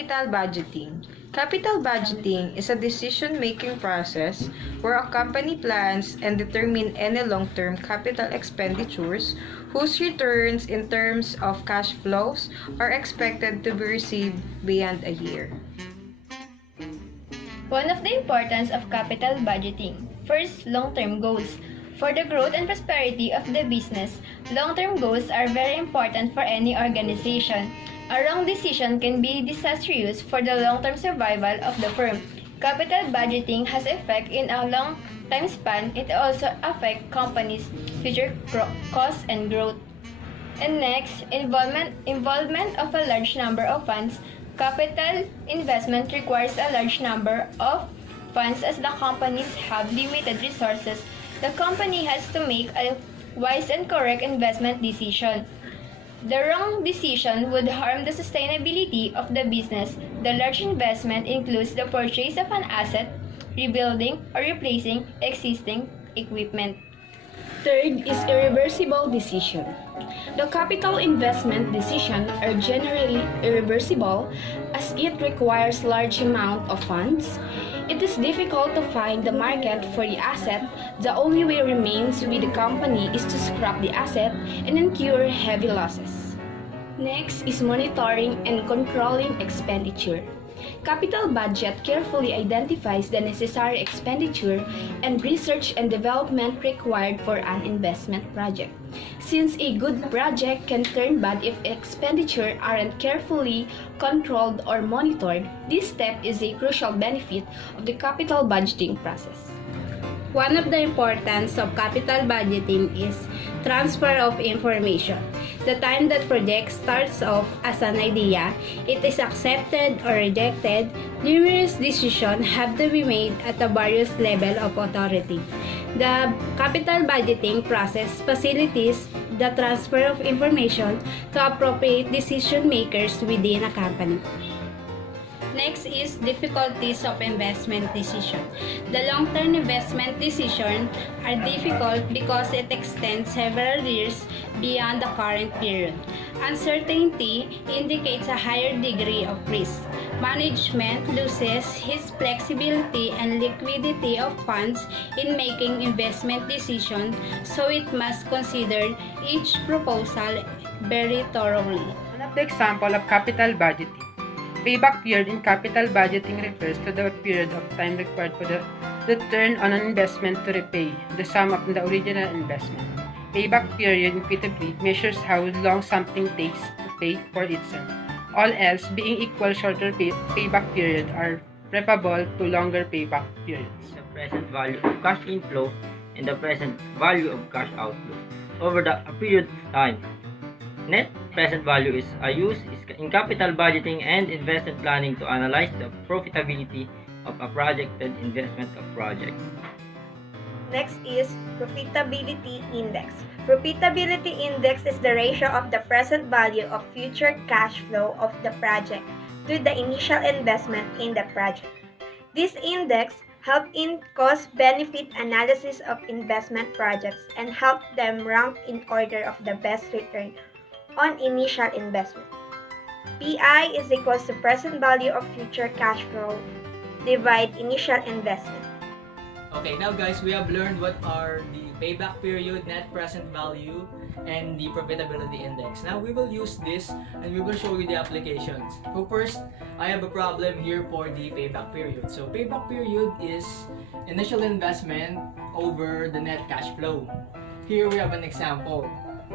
Capital budgeting. Capital budgeting is a decision-making process where a company plans and determines any long-term capital expenditures whose returns in terms of cash flows are expected to be received beyond a year. One of the importance of capital budgeting. First, long-term goals. For the growth and prosperity of the business, long-term goals are very important for any organization. A wrong decision can be disastrous for the long-term survival of the firm. Capital budgeting has effect in a long time span. It also affects companies' future costs and growth. And next, involvement of a large number of funds. Capital investment requires a large number of funds as the companies have limited resources. The company has to make a wise and correct investment decision. The wrong decision would harm the sustainability of the business. The large investment includes the purchase of an asset, rebuilding or replacing existing equipment. Third is irreversible decision. The capital investment decisions are generally irreversible as it requires large amount of funds. It is difficult to find the market for the asset. The only way remains with the company is to scrap the asset and incur heavy losses. Next is monitoring and controlling expenditure. Capital budget carefully identifies the necessary expenditure and research and development required for an investment project. Since a good project can turn bad if expenditure aren't carefully controlled or monitored, this step is a crucial benefit of the capital budgeting process. One of the importance of capital budgeting is transfer of information. The time that project starts off as an idea, it is accepted or rejected, numerous decisions have to be made at the various level of authority. The capital budgeting process facilitates the transfer of information to appropriate decision makers within a company. Next is difficulties of investment decision. The long-term investment decisions are difficult because it extends several years beyond the current period. Uncertainty indicates a higher degree of risk. Management loses its flexibility and liquidity of funds in making investment decisions, so it must consider each proposal very thoroughly. One of the examples of capital budgeting. Payback period in capital budgeting refers to the period of time required for the return on an investment to repay the sum of the original investment. Payback period equitably measures how long something takes to pay for itself. All else being equal, shorter payback period are preferable to longer payback periods. The present value of cash inflow and the present value of cash outflow over a period of time. Net present value is used in capital budgeting and investment planning to analyze the profitability of a projected investment of project. Next is Profitability Index. Profitability Index is the ratio of the present value of future cash flow of the project to the initial investment in the project. This index helps in cost-benefit analysis of investment projects and help them rank in order of the best return on initial investment. PI is equals to present value of future cash flow divide initial investment. Okay, now guys, we have learned what are the payback period, net present value, and the profitability index. Now we will use this and we will show you the applications. So first, I have a problem here for the payback period. So payback period is initial investment over the net cash flow. Here we have an example.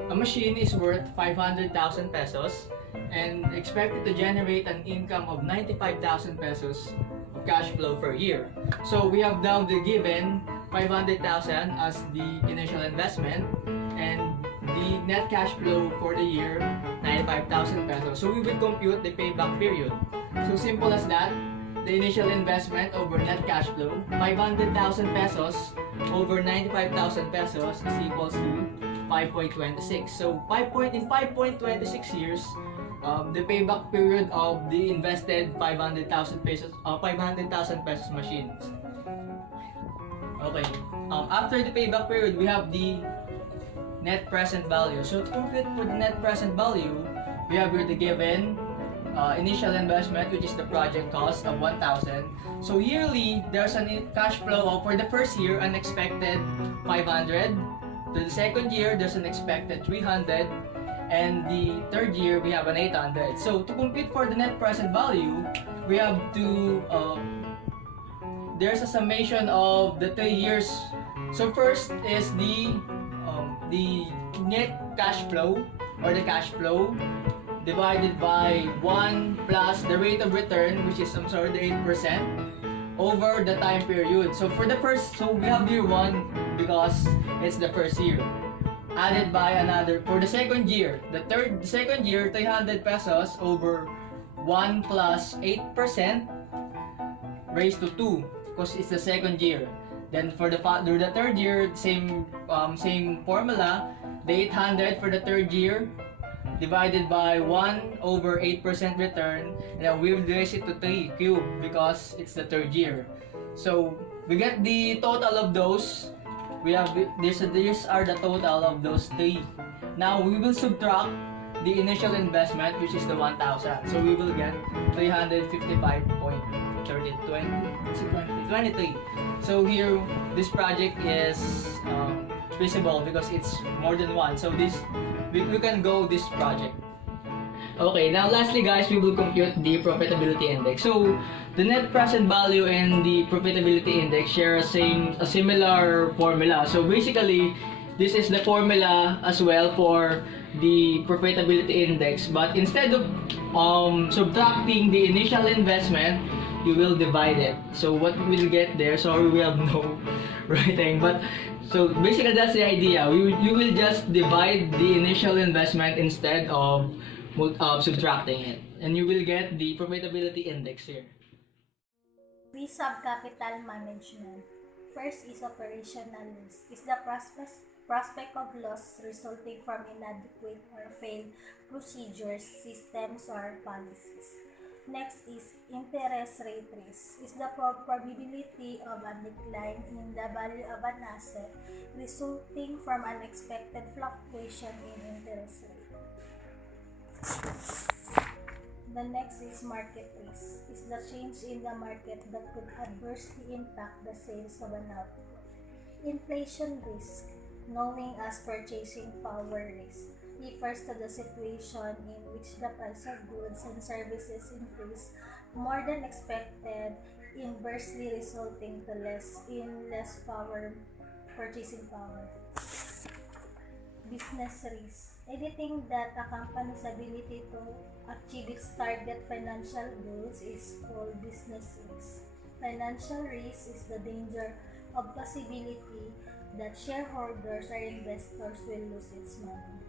A machine is worth 500,000 pesos and expected to generate an income of 95,000 pesos of cash flow per year. So we have now the given 500,000 as the initial investment and the net cash flow for the year 95,000 pesos. So we will compute the payback period. So simple as that. The initial investment over net cash flow, 500,000 pesos over 95,000 pesos is equals to 5.26. So in 5.26 years, the payback period of the invested 500,000 pesos machines. Okay. After the payback period, we have the net present value. So to compute for the net present value, we have here the given initial investment, which is the project cost of 1,000. So yearly, there's an cash flow of, for the first year, an expected 500. To the second year, there's an expected 300. And the third year, we have an 800. So to compute for the net present value, we have to, there's a summation of the 3 years. So first is the net cash flow, or the cash flow, divided by 1 plus the rate of return, which is, the 8%, over the time period. So for the first, so we have year 1 because it's the first year. Added by another, for the second year, the second year, 300 pesos over 1 plus 8% raised to 2, because it's the second year. Then for the third year, same formula, the 800 for the third year, divided by 1 over 8% return, and then we will raise it to 3 cube because it's the third year. So we get the total of those. We have these are the total of those 3. Now we will subtract the initial investment, which is the 1,000. So we will get 355.23. So here, this project is feasible because it's more than one. So this we can go this project. Okay, now lastly guys, we will compute the profitability index. So the net present value and the profitability index share a similar formula. So basically, this is the formula as well for the profitability index, but instead of subtracting the initial investment, you will divide it. So what we'll get there, sorry we have no writing, but so basically that's the idea. You will just divide the initial investment instead of subtracting it, and you will get the profitability index here. We sub capital management. First is operational risk. Is the prospect of loss resulting from inadequate or failed procedures, systems, or policies. Next is interest rate risk. Is the probability of a decline in the value of an asset resulting from unexpected fluctuation in interest rate. The next is market risk. Is the change in the market that could adversely impact the sales of an output. Inflation risk, knowing as purchasing power risk, refers to the situation in which the price of goods and services increase more than expected, inversely resulting to less purchasing power. Business risk, anything that a company's ability to achieve its target financial goals is called business risk. Financial risk is the danger of possibility that shareholders or investors will lose its money.